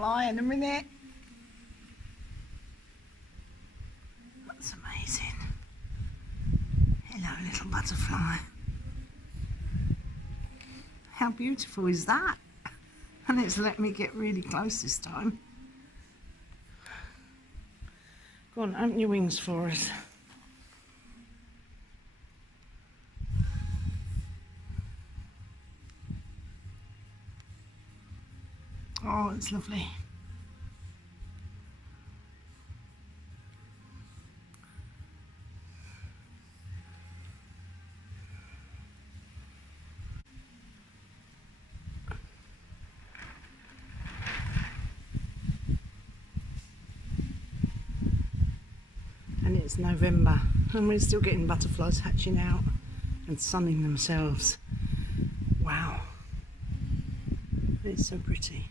butterfly in a minute. That's amazing. Hello, little butterfly. How beautiful is that? And it's let me get really close this time. Go on, open your wings for us. Oh, it's lovely. And it's November and we're still getting butterflies hatching out and sunning themselves. Wow, it's so pretty.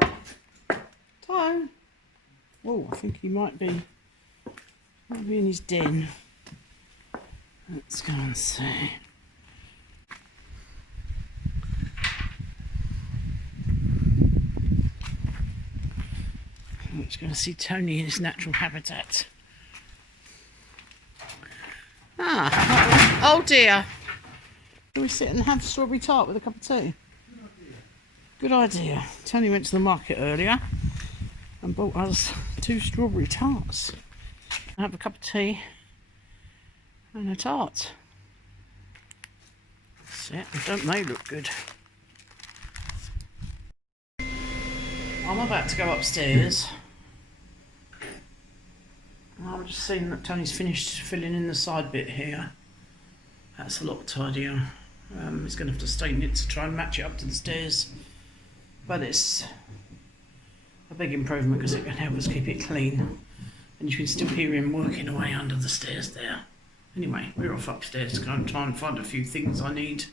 Chateau. Oh, I think he might be in his den. Let's go and see. Let's go and see Tony in his natural habitat. Ah, oh dear. Can we sit and have strawberry tart with a cup of tea? Good idea. Tony went to the market earlier and bought us 2 strawberry tarts. I'll have a cup of tea and a tart. That's it. Don't they look good? I'm about to go upstairs. I've just seen that Tony's finished filling in the side bit here. That's a lot tidier. He's going to have to stain it to try and match it up to the stairs. But it's a big improvement because it can help us keep it clean. And you can still hear him working away under the stairs there. Anyway, we're off upstairs to go and try and find a few things I need.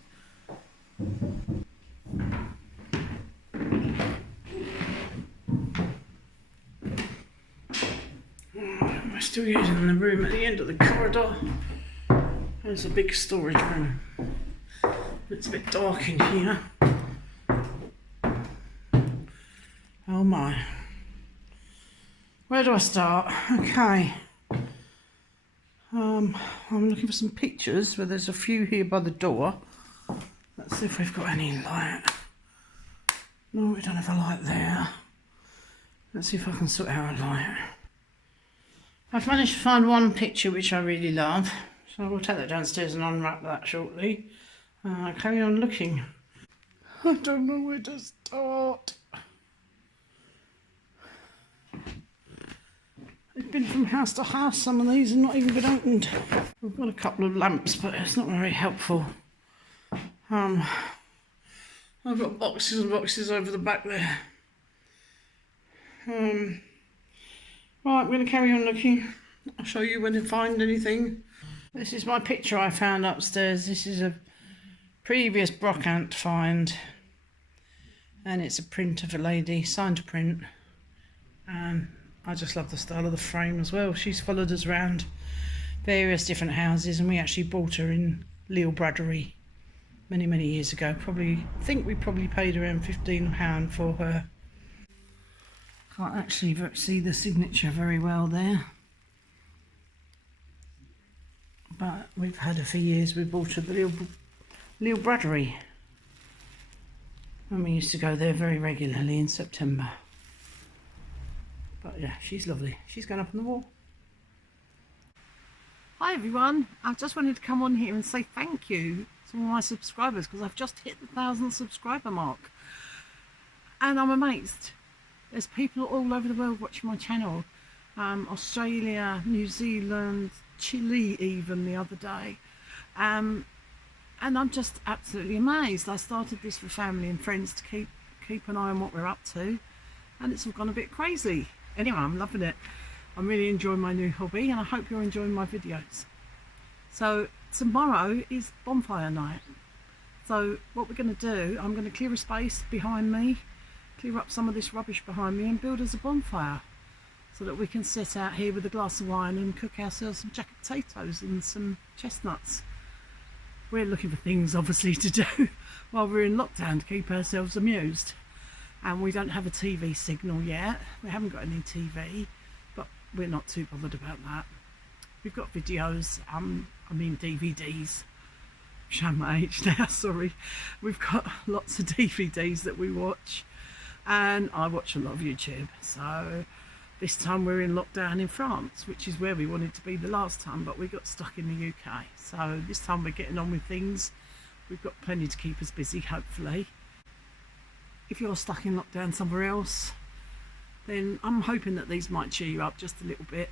We're still using the room at the end of the corridor. There's a big storage room. It's a bit dark in here. Oh my. Where do I start? Okay. I'm looking for some pictures, but there's a few here by the door. Let's see if we've got any light. No, we don't have a light there. Let's see if I can sort out a light. I've managed to find one picture which I really love, so we'll take that downstairs and unwrap that shortly. Carry on looking. I don't know where to start. They've been from house to house, some of these have not even been opened. We've got a couple of lamps, but it's not very helpful. I've got boxes and boxes over the back there. Right, I'm going to carry on looking. I'll show you when I find anything. This is my picture I found upstairs. This is a previous brocante find. And it's a print of a lady, signed to print. I just love the style of the frame as well. She's followed us around various different houses and we actually bought her in Lille Braderie many years ago. I think we probably paid around £15 for her. Can't actually see the signature very well there. But we've had her for years. We bought her at the Lille Braderie. And we used to go there very regularly in September. But yeah, she's lovely. She's going up on the wall. Hi everyone. I just wanted to come on here and say thank you to all my subscribers because I've just hit the 1,000 subscriber mark. And I'm amazed. There's people all over the world watching my channel. Australia, New Zealand, Chile even the other day. And I'm just absolutely amazed. I started this for family and friends to keep an eye on what we're up to. And it's all gone a bit crazy. Anyway, I'm loving it. I'm really enjoying my new hobby and I hope you're enjoying my videos. So tomorrow is bonfire night. So what we're going to do, I'm going to clear a space behind me, clear up some of this rubbish behind me and build us a bonfire so that we can sit out here with a glass of wine and cook ourselves some jacket potatoes and some chestnuts. We're looking for things obviously to do while we're in lockdown to keep ourselves amused. and we don't have a TV signal yet. We haven't got any TV, but we're not too bothered about that. We've got videos, I mean DVDs. Shame my age now, sorry. We've got lots of DVDs that we watch, and I watch a lot of YouTube. So this time we're in lockdown in France, which is where we wanted to be the last time, but we got stuck in the UK. So this time we're getting on with things. We've got plenty to keep us busy, hopefully. If you're stuck in lockdown somewhere else, then I'm hoping that these might cheer you up just a little bit.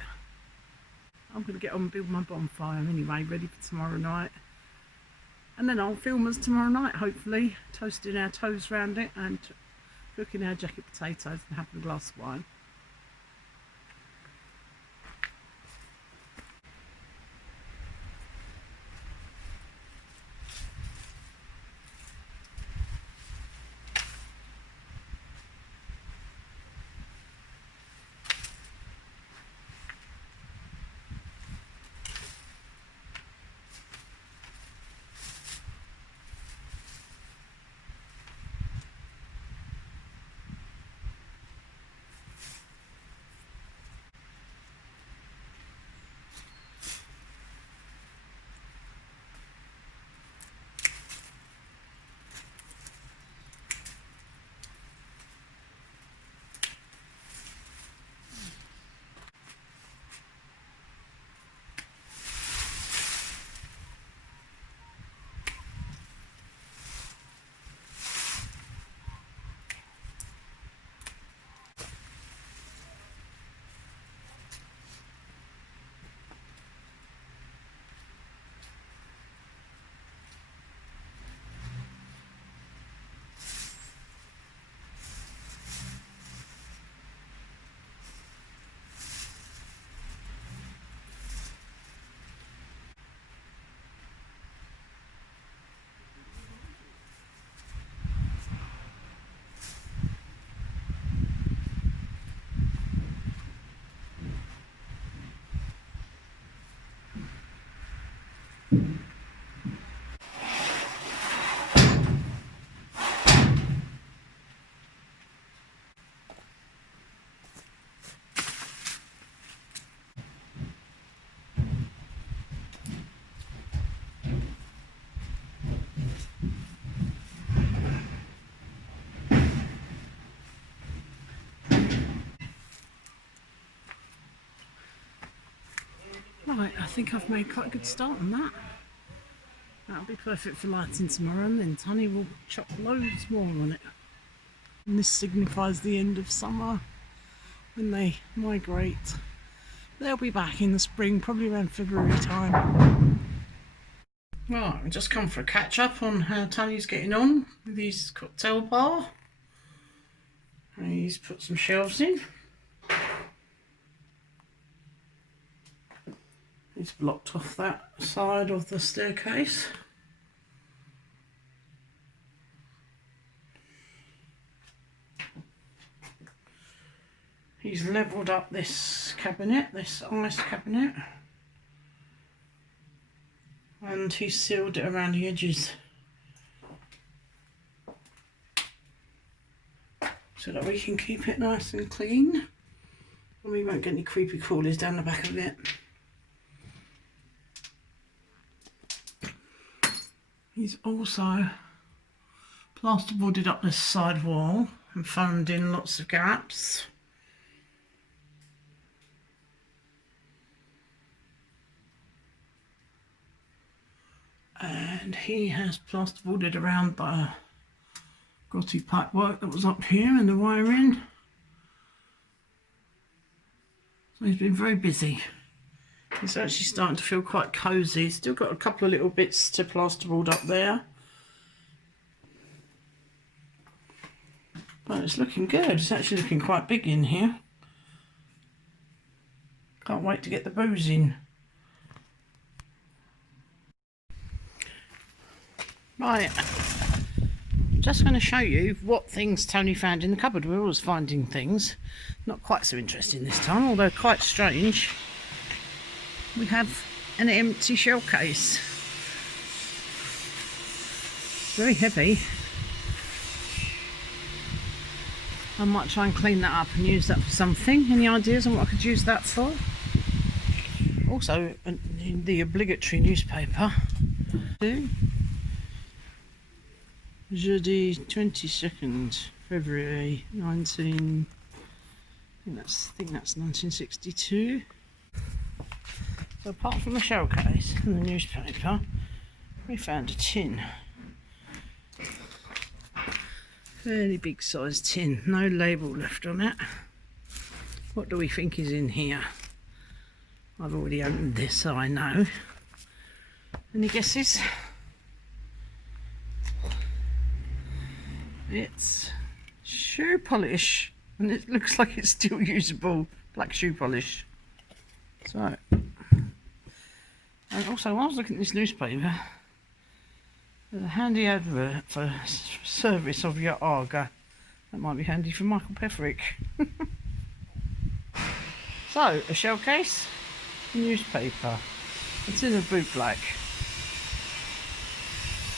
I'm going to get on and build my bonfire anyway, ready for tomorrow night. And then I'll film us tomorrow night, hopefully, toasting our toes around it and cooking our jacket potatoes and having a glass of wine. Right, I think I've made quite a good start on that. That'll be perfect for lighting tomorrow, and then Tony will chop loads more on it. And this signifies the end of summer when they migrate. They'll be back in the spring, probably around February time. Right, I've just come for a catch up on how Tony's getting on with his cocktail bar. And he's put some shelves in. He's blocked off that side of the staircase. He's levelled up this cabinet, this ice cabinet, and he's sealed it around the edges so that we can keep it nice and clean and we won't get any creepy crawlies down the back of it. He's also plasterboarded up this side wall and foamed in lots of gaps. And he has plasterboarded around the grotty pipe work that was up here and the wiring. So he's been very busy. It's actually starting to feel quite cosy. Still got a couple of little bits to plasterboard up there, but it's looking good. It's actually looking quite big in here. Can't wait to get the booze in. Right, just going to show you what things Tony found in the cupboard. We're always finding things. Not quite so interesting this time, although quite strange. We have an empty shell case. Very heavy. I might try and clean that up and use that for something. Any ideas on what I could use that for? Also, the obligatory newspaper. Jeudi 22nd February 19... I think that's 1962. So apart from the shell case and the newspaper, we found a tin. Fairly big sized tin, no label left on it. What do we think is in here? I've already opened this, so I know. Any guesses? It's shoe polish, and it looks like it's still usable. Black shoe polish. So, and also, while I was looking at this newspaper, there's a handy advert for service of your Arga. That might be handy for Michael Petherick. So, a shell case, a newspaper. It's in a boot black.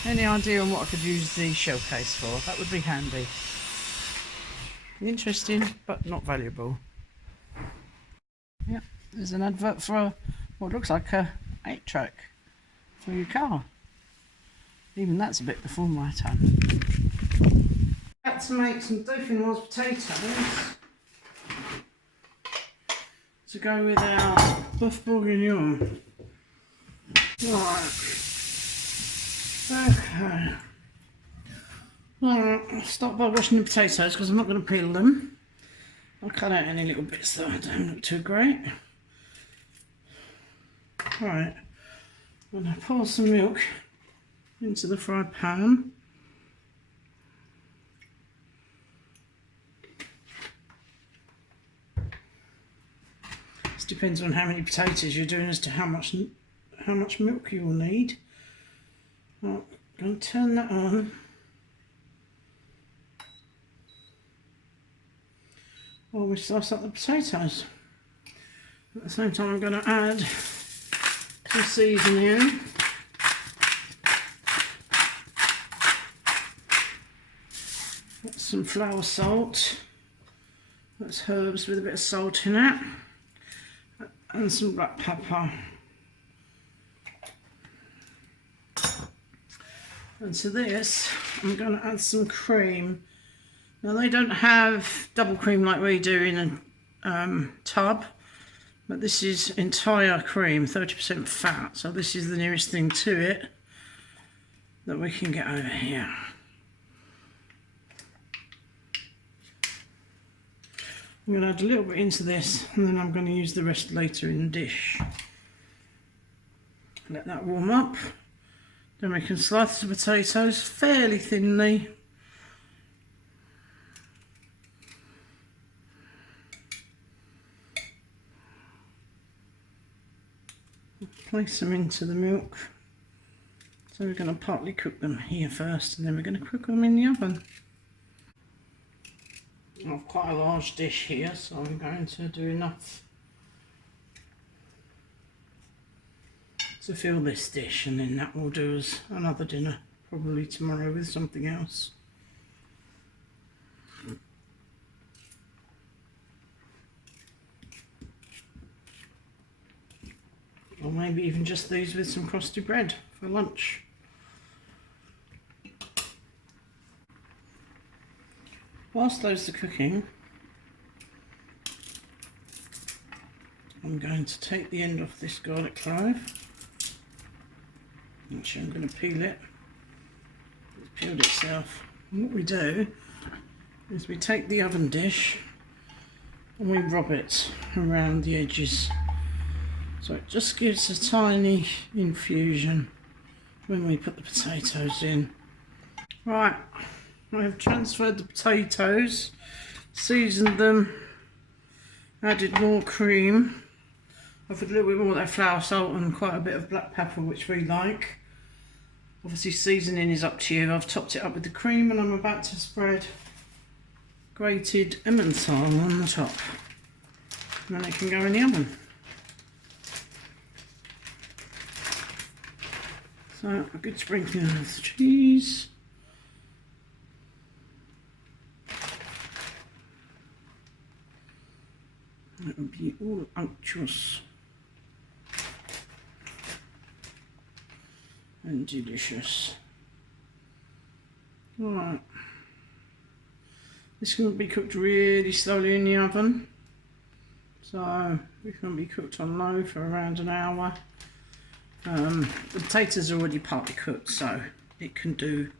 Any idea on what I could use the shell case for? That would be handy. Interesting, but not valuable. Yep, there's an advert for what looks like a 8-track for your car. Even that's a bit before my time. Had to make some dauphinoise potatoes to go with our boeuf bourguignon. Right. Okay. Right, I'll start by washing the potatoes because I'm not going to peel them. I'll cut out any little bits that don't look too great. Right, I'm going to pour some milk into the fried pan. This depends on how many potatoes you're doing as to how much milk you will need. Right, I'm going to turn that on. While we slice up the potatoes. At the same time I'm going to add some seasoning. That's some flour salt. That's herbs with a bit of salt in it. And some black pepper. And to this I'm going to add some cream. Now they don't have double cream like we do in a tub, but this is entire cream, 30% fat, so this is the nearest thing to it that we can get over here. I'm going to add a little bit into this and then I'm going to use the rest later in the dish. Let that warm up, then we can slice the potatoes fairly thinly. Place them into the milk. So we're going to partly cook them here first and then we're going to cook them in the oven. I've quite a large dish here, so I'm going to do enough to fill this dish, and then that will do us another dinner, probably tomorrow with something else. Or maybe even just these with some crusty bread for lunch. Whilst those are cooking, I'm going to take the end off this garlic clove. Actually, I'm going to peel it. It's peeled itself. And what we do is we take the oven dish and we rub it around the edges. So it just gives a tiny infusion when we put the potatoes in. Right, I have transferred the potatoes, seasoned them, added more cream. I've put a little bit more of that flour, salt and quite a bit of black pepper, which we like. Obviously seasoning is up to you. I've topped it up with the cream and I'm about to spread grated Emmental on the top. And then it can go in the oven. So a good sprinkling of the cheese. all unctuous and delicious. Right, this can be cooked really slowly in the oven, so it can be cooked on low for around an hour. The potatoes are already partly cooked, so it can do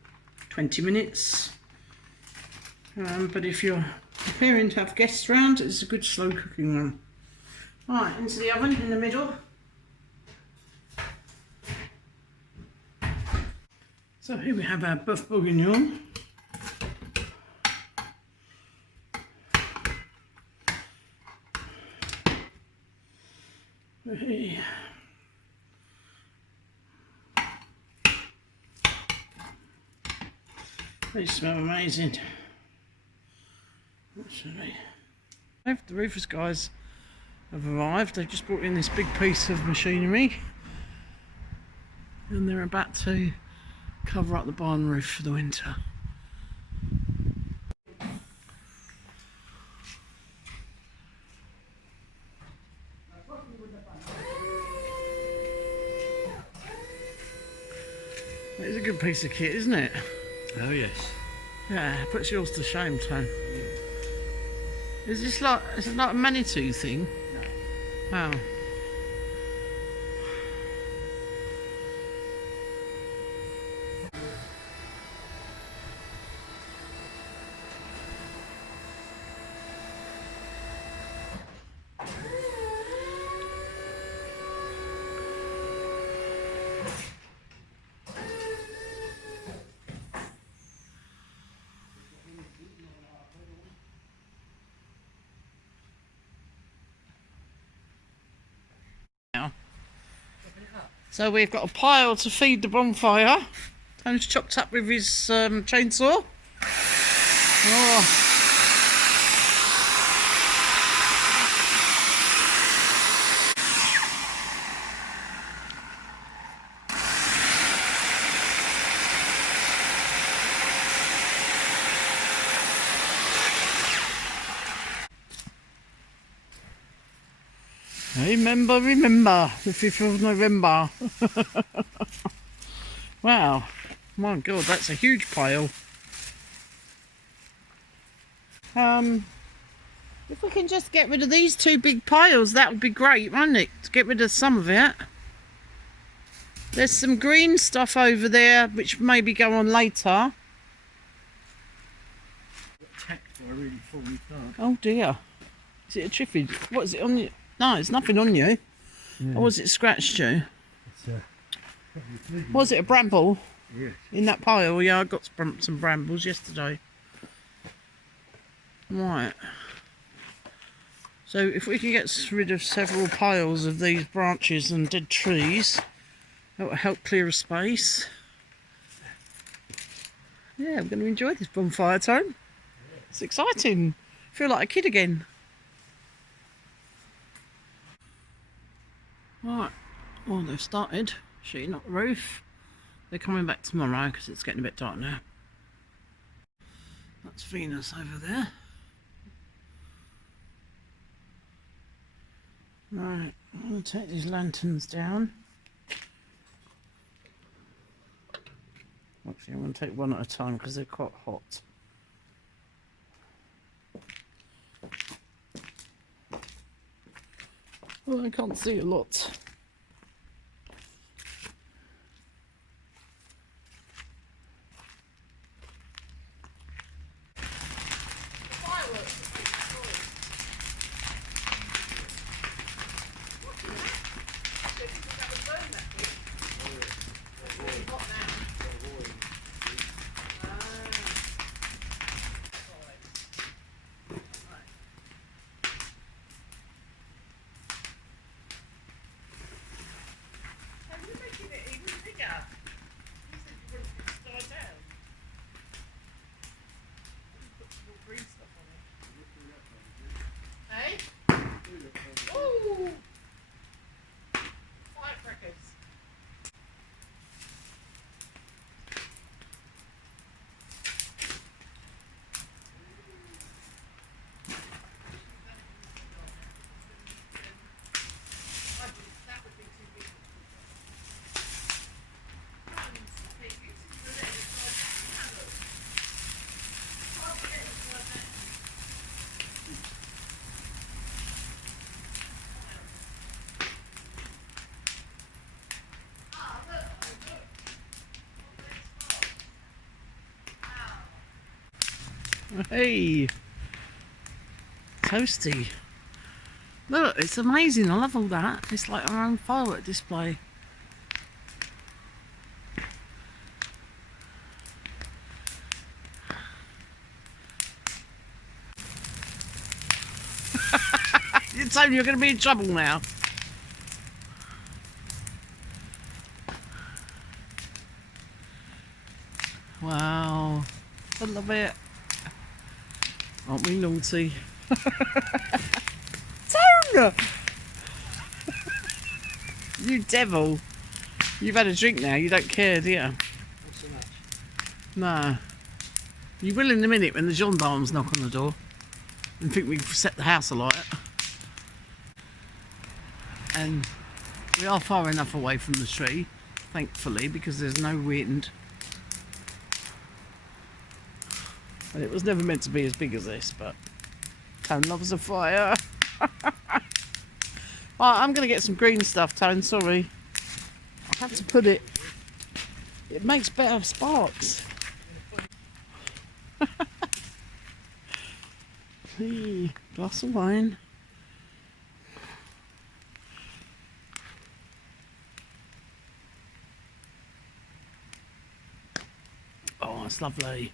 20 minutes. But if you're preparing to have guests round, it's a good slow cooking one. Right, into the oven in the middle. So here we have our boeuf bourguignon. Hey. They smell amazing. Actually, the roofers guys have arrived. They've just brought in this big piece of machinery and they're about to cover up the barn roof for the winter. It's a good piece of kit, isn't it? Oh yes. Yeah, it puts yours to shame, Tom. Is it like a Manitou thing? No. Oh. So we've got a pile to feed the bonfire. Tom's chopped up with his chainsaw. Oh. Remember, the 5th of November. Wow, my God, that's a huge pile. If we can just get rid of these 2 big piles, that would be great, wouldn't it? To get rid of some of it. There's some green stuff over there, which maybe go on later. Oh dear. Is it a triffid? What is it on you? No, it's nothing on you. Yeah. Or was it scratched you? Was it a bramble? Yes. In that pile? Yeah, I got some brambles yesterday. Right. So if we can get rid of several piles of these branches and dead trees, that will help clear a space. Yeah, I'm going to enjoy this bonfire time. It's exciting. I feel like a kid again. Right, well they've started sheeting up the roof. They're coming back tomorrow because it's getting a bit dark now. That's Venus over there. Right, I'm going to take these lanterns down. Actually, I'm going to take one at a time because they're quite hot. Well, I can't see a lot. Hey, toasty. Look, it's amazing. I love all that. It's like our own firework display. You're telling me you're going to be in trouble now. Wow, I love it. Aren't we naughty? Tone! You devil. You've had a drink now, you don't care, do you? Not so much. No. You will in a minute when the gendarmes knock on the door and think we've set the house alight. And we are far enough away from the tree, thankfully, because there's no wind. And it was never meant to be as big as this, but Tone loves a fire. Right, I'm going to get some green stuff, Tone, sorry. I have to put it. It makes better sparks. Hey, glass of wine. Oh, that's lovely.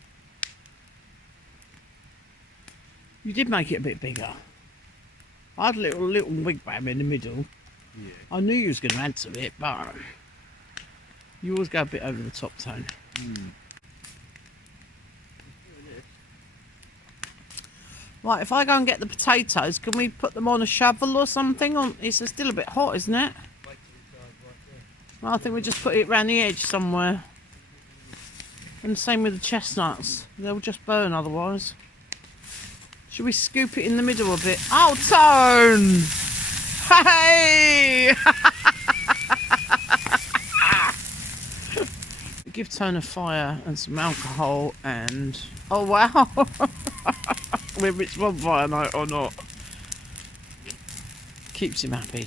You did make it a bit bigger. I had a little wigwam in the middle. Yeah. I knew you was going to add to it, but you always go a bit over the top, Tone. Right, if I go and get the potatoes, can we put them on a shovel or something? It's still a bit hot, isn't it? Well, I think we just put it around the edge somewhere. And the same with the chestnuts. They'll just burn otherwise. Should we scoop it in the middle a bit? Oh, Tone! Hey! Give Tone a fire and some alcohol and... Oh, wow! Whether it's bonfire night or not. Keeps him happy.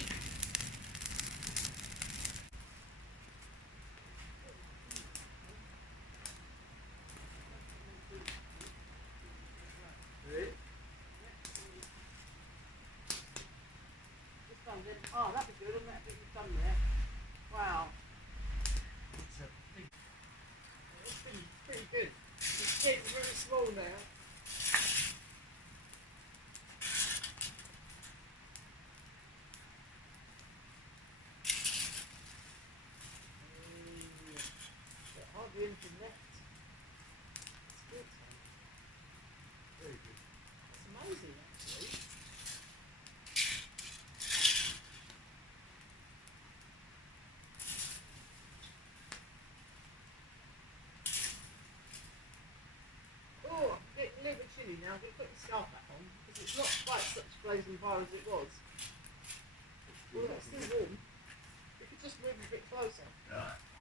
Oh, that'd be good, wouldn't it? You've done there. Wow. It's been pretty good. It's getting very small now. Hardly anything left. It's good. Very good. It's amazing, actually. Oh, a little bit chilly now. I've got the scarf back on because it's not quite such blazing fire as it was. Well, that's still warm. We could just move a bit closer.